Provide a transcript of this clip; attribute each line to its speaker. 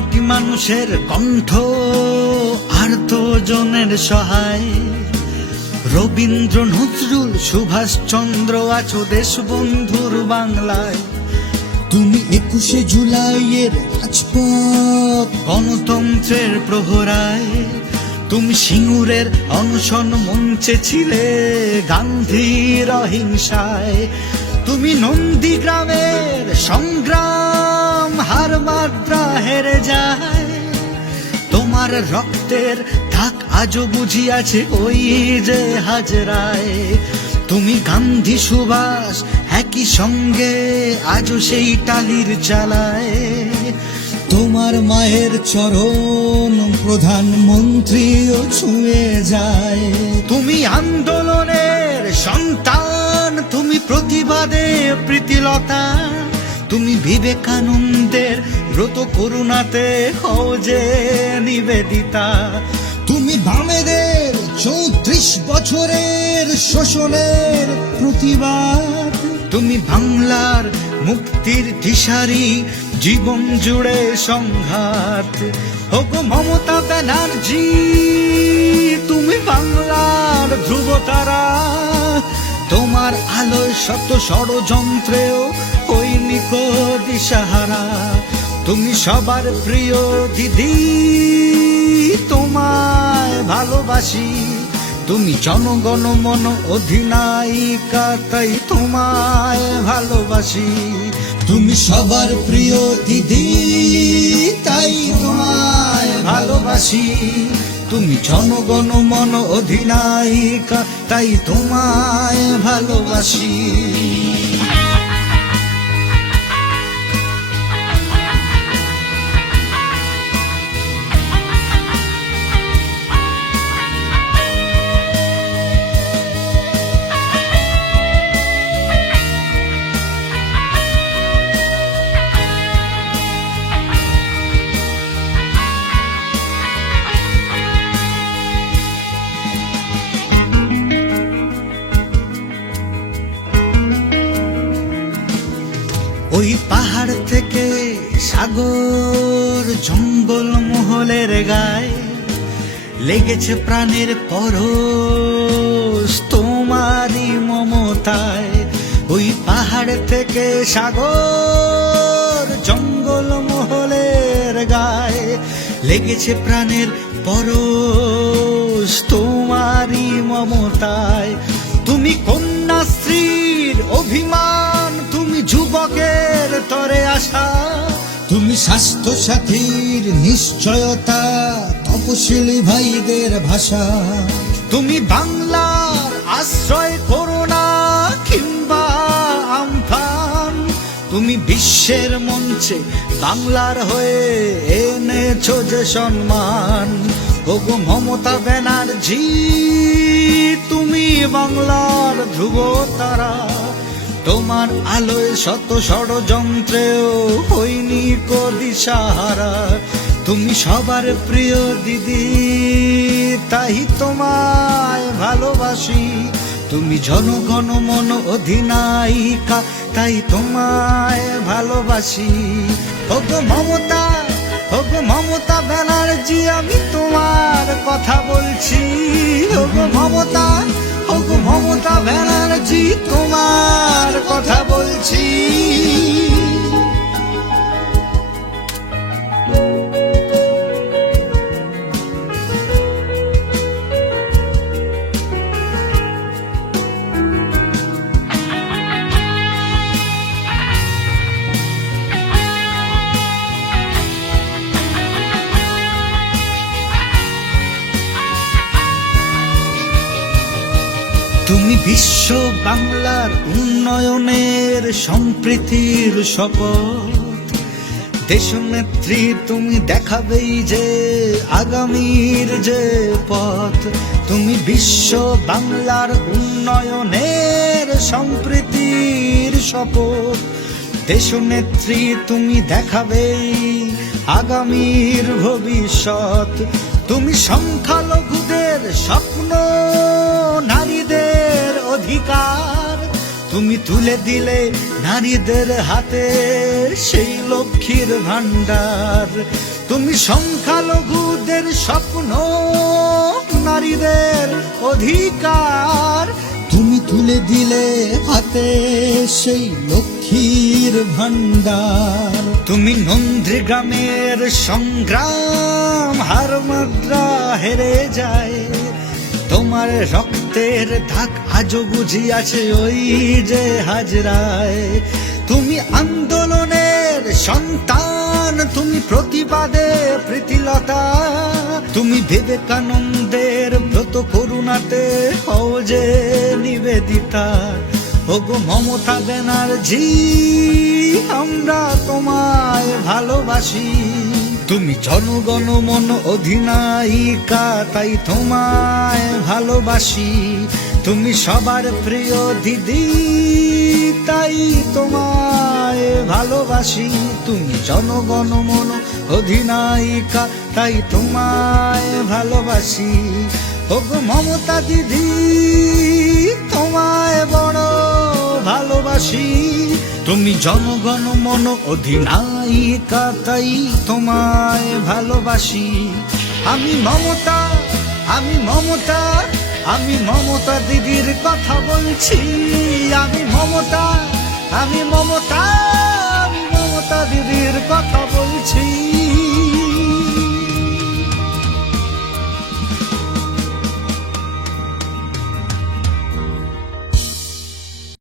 Speaker 1: মাটি মানুষের কণ্ঠ, আর জনের সহায়। রবীন্দ্র নজরুল, সুভাষ চন্দ্র, আছো দেশবন্ধুর বাংলায়। তুমি একুশে জুলাইয়ের রাজপথ, গণতন্ত্রের প্রহরায়। তুমি সিঙ্গুরের অনশন মঞ্চে ছিলে গান্ধীর অহিংসায়। তুমি নন্দীগ্রামের সংগ্রাম হার মাত্রা হেরে যায়। তোমার রক্তের থাক আজও বুঝিয়াছে ওই যে হাজরায়। তুমি গান্ধী সুভাষ, একই সঙ্গে আজও সেই টালির চালায়। তোমার মায়ের চরণ প্রধানমন্ত্রীও ছুঁয়ে যায়। তুমি আন্দোলনের সন্তান, তুমি প্রতিবাদে প্রীতিলতা। তুমি বিবেকানন্দের ব্রত করুণাতে হও যে নিবেদিতা। তুমি বামেদের চৌত্রিশ বছরের শোষণের প্রতিবাদ। তুমি বাংলার মুক্তির দিশারি জীবন জুড়ে সংঘাত। ওগো মমতা ব্যানার্জি, তুমি বাংলার ধ্রুবতারা। তোমার আলোয় শত ষড়যন্ত্রেও কো দিশাহারা তুমি সবার প্রিয় দিদি। তোমায় ভালোবাসি, তুমি জনগণ মন অধিনায়িকা, তাই তোমায় ভালোবাসি। তুমি সবার প্রিয় দিদি, তাই তোমায় ভালোবাসি। তুমি জনগণ মন অধিনায়িকা, তাই তোমায় ভালোবাসি। সাগর জঙ্গল মহলের গায়ে লেগেছে প্রাণের পরশ। তোমারই মমতায় ওই পাহাড় থেকে সাগর জঙ্গল মহলের গায়ে লেগেছে প্রাণের পরশ। তোমারই মমতায় তুমি কন্যাশ্রীর অভিমান তুমি স্বাস্থ্য সাথীর নিশ্চয়তা, তপশিলি ভাইদের ভাষা। তুমি বাংলার আশ্রয় করোনা কিংবা আমফান। তুমি বিশ্বের মঞ্চে বাংলার হয়ে এনেছো যে সম্মান। ওগো মমতা ব্যানার্জি, তুমি বাংলার ধ্রুব তারা তোমার আলোয় শত ষড়যন্ত্রেও হইনি সাহারা। তুমি সবার প্রিয় দিদি, তাই তোমায় ভালোবাসি। তুমি জনগণ, মন অধিনায়িকা, তাই তোমায় ভালোবাসি। ওগো মমতা ওগো মমতা ব্যানার্জি, আমি তোমার কথা বলছি। ওগো মমতা মমতা ব্যানার্জি তোমার কথা বলছি। তুমি বিশ্ব বাংলার উন্নয়নের সম্প্রীতির শপথ। দেশনেত্রী, তুমি দেখাবেই যে আগামীর যে পথ। তুমি বিশ্ব বাংলার উন্নয়নের সম্প্রীতির শপথ। দেশনেত্রী, তুমি দেখাবেই আগামীর ভবিষ্যৎ। তুমি সংখ্যালঘুদের স্বপ্ন, নারীদের অধিকার। তুমি তুলে দিলে নারীদের হাতে, সেই লক্ষ্মীর ভান্ডার তুমি সংখ্যালঘুদের স্বপ্ন, নারীদের অধিকার। তুমি তুলে দিলে হাতে, সেই লক্ষ্মীর ভান্ডার তুমি নন্দীগ্রামের সংগ্রাম, হার মাদ্রা হেরে যায়। তোমার রক্তের দাগ আজও বুঝি আছে ওই যে হাজরায়। তুমি আন্দোলনের সন্তান, তুমি প্রতিবাদে প্রীতিলতা। তুমি বিবেকানন্দের ব্রত করুণাতে হও যে নিবেদিতা। ওগো মমতা ব্যানার্জি, আমরা তোমায় ভালোবাসি। তুমি জনগণ মন অধিনায়িকা, তাই তোমায় ভালোবাসি। তুমি সবার প্রিয় দিদি, তাই তোমায় ভালোবাসি। তুমি জনগণ মন অধিনায়িকা, তাই তোমায় ভালোবাসি। ওগো মমতা দিদি, তোমায় বড় ভালোবাসি। তুমি জনগণ, মন অধিনায়িকা, তাই তোমায় ভালোবাসি। আমি মমতা আমি মমতা আমি মমতা দিদির কথা বলছি। আমি মমতা আমি মমতা।